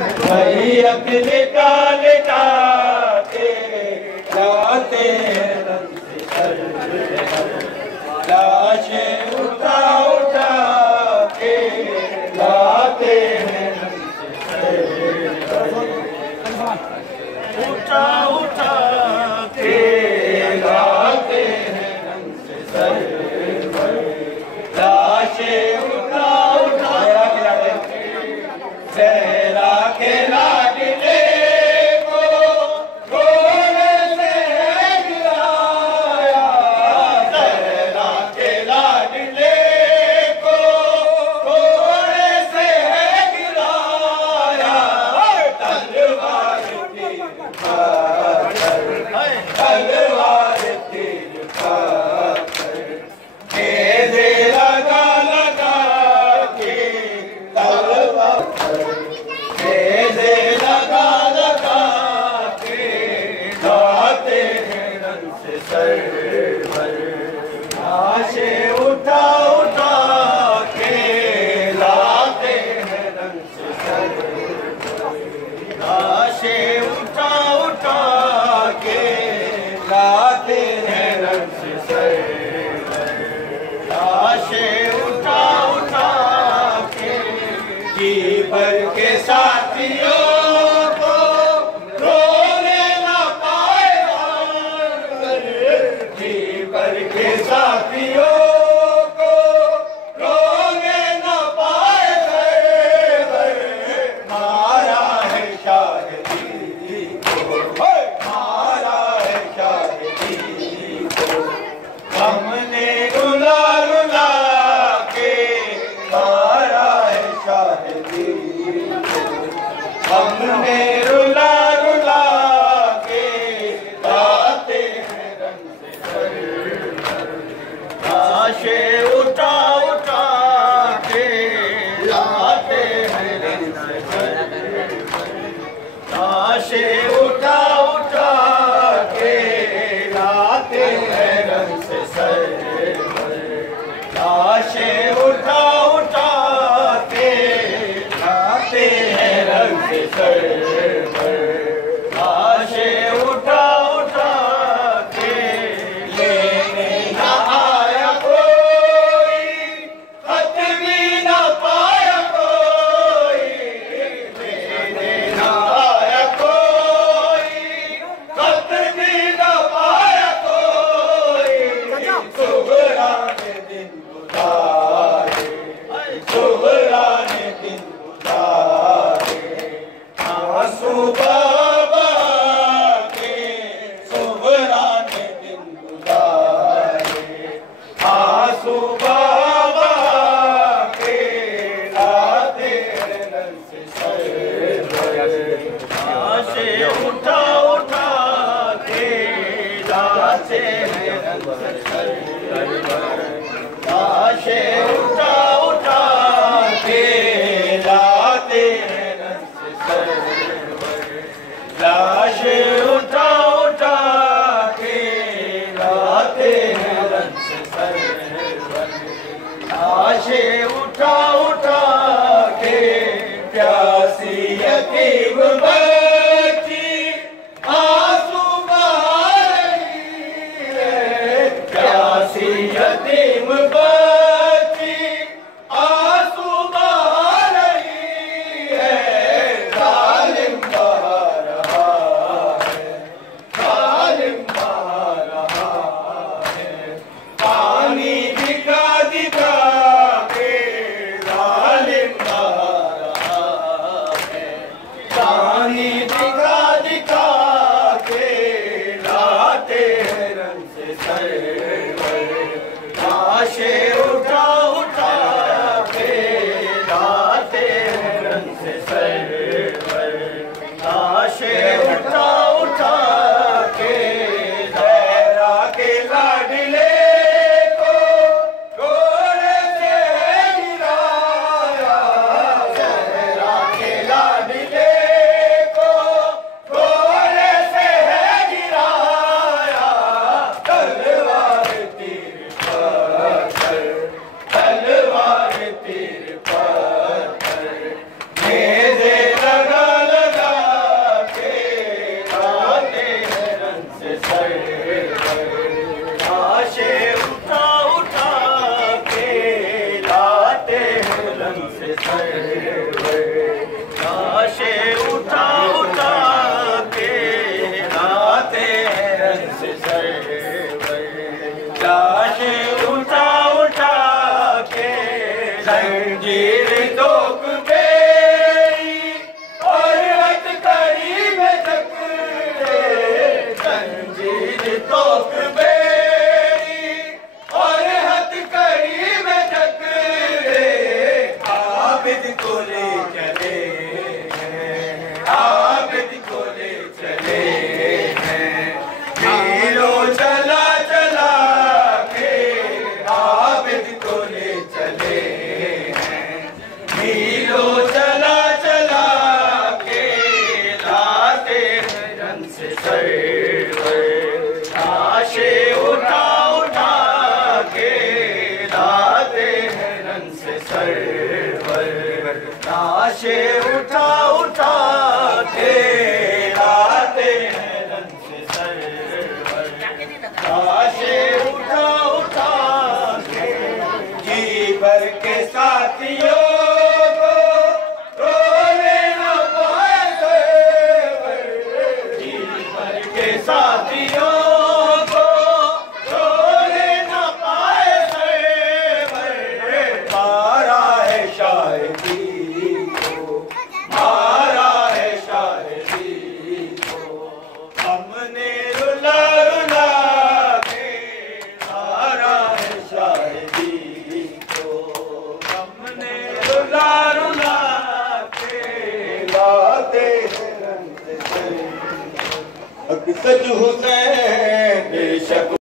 वही अकल का लिटा के लाते रंग से सर, लाशें उठा उठा के लाते हैं रंग से सर, उठा उठा के लाते हैं रंग से सर, लाशें उठा उठा सहरा के लाडले को घोड़े से गिराया, सहरा के लाडले को घोड़े से गिराया, तलवार तीर खाकर, तलवार तीर खाकर, गेंदे लगा लगा के तलवार लगा लगा के लाते हैं रंग से सर भर, लाशें उठा उठा के लाते हैं रंग से सर, लाशें उठा उठा के लाते हैं रंग से सर, लाशें उठा उठा के जी भर के साथियों को रोने ना पाए, जी भर के साथियों को रोने ना पाए, मारा है शाहिदी को, मारा है शाहिदी को, हमने रुला रुला के मारा है शाहिदी, हमने रुला रुला के लाते हैं रंग से सर, लाशें उठा उठा के लाते हैं रंग से सर, लाशें उठा उठा के लाते हैं रंग से सर, लाशें उठा उठा के लाते हैं रंग से सर, लाशें उठा उठा के लेने न आया कोई, खत भी न पाया कोई, लेने न आया कोई, खत भी न पाया कोई, सुबह ने दिन गुजारे, सुबह ने दिन गुजारे, आंसू बाबा के सुबह ने दिन गुजारे, आंसू बाबा के लाते रंग से सर, लाशें उठा उठा के लाते हैं रंग से सर, लाशें उठा उठा के लाते हैं रंग से सर, लाशें उठा उठा के लाते हैं रंग से सर, लाशें उठा उठा के प्यासी यतीम बच्ची आंसू बहा रही है, प्यासी यतीम बच्ची आंसू बहा रही है, जालिम बहा रहा है, जालिम बहा रहा है, पानी दिखा दिखा के जालिम बहा रहा है, पानी दिखा दिखा के लाते हैं रंग से सर, लाशें उठा उठा के लाते हैं रंग से सर, लाशें उठा उठा के सहरा के लाडले को घोड़े से गिराया, सहरा के लाडले को आबिद को ले चले हैं, मीलों चला चला के आबिद को ले चले हैं, मीलों चला चला के लाते हैं रंग से सरवर, लाशे उठा उठा के लाते हैं रंग से सरवर, लाशे उठा उठा के लाते हैं रंग से सरवर, लाशे उठा उठा के जी भर के साथियों को रोने न पाए सरवर, जी भर के साथियों को रोने न पाए सरवर, मारा है शायरी को, मारा है शायरी को, हमने रुला रुला के मारा है शायरी को, हमने रुला रुला के लाते हैं रंग से सज हुसैन बेशक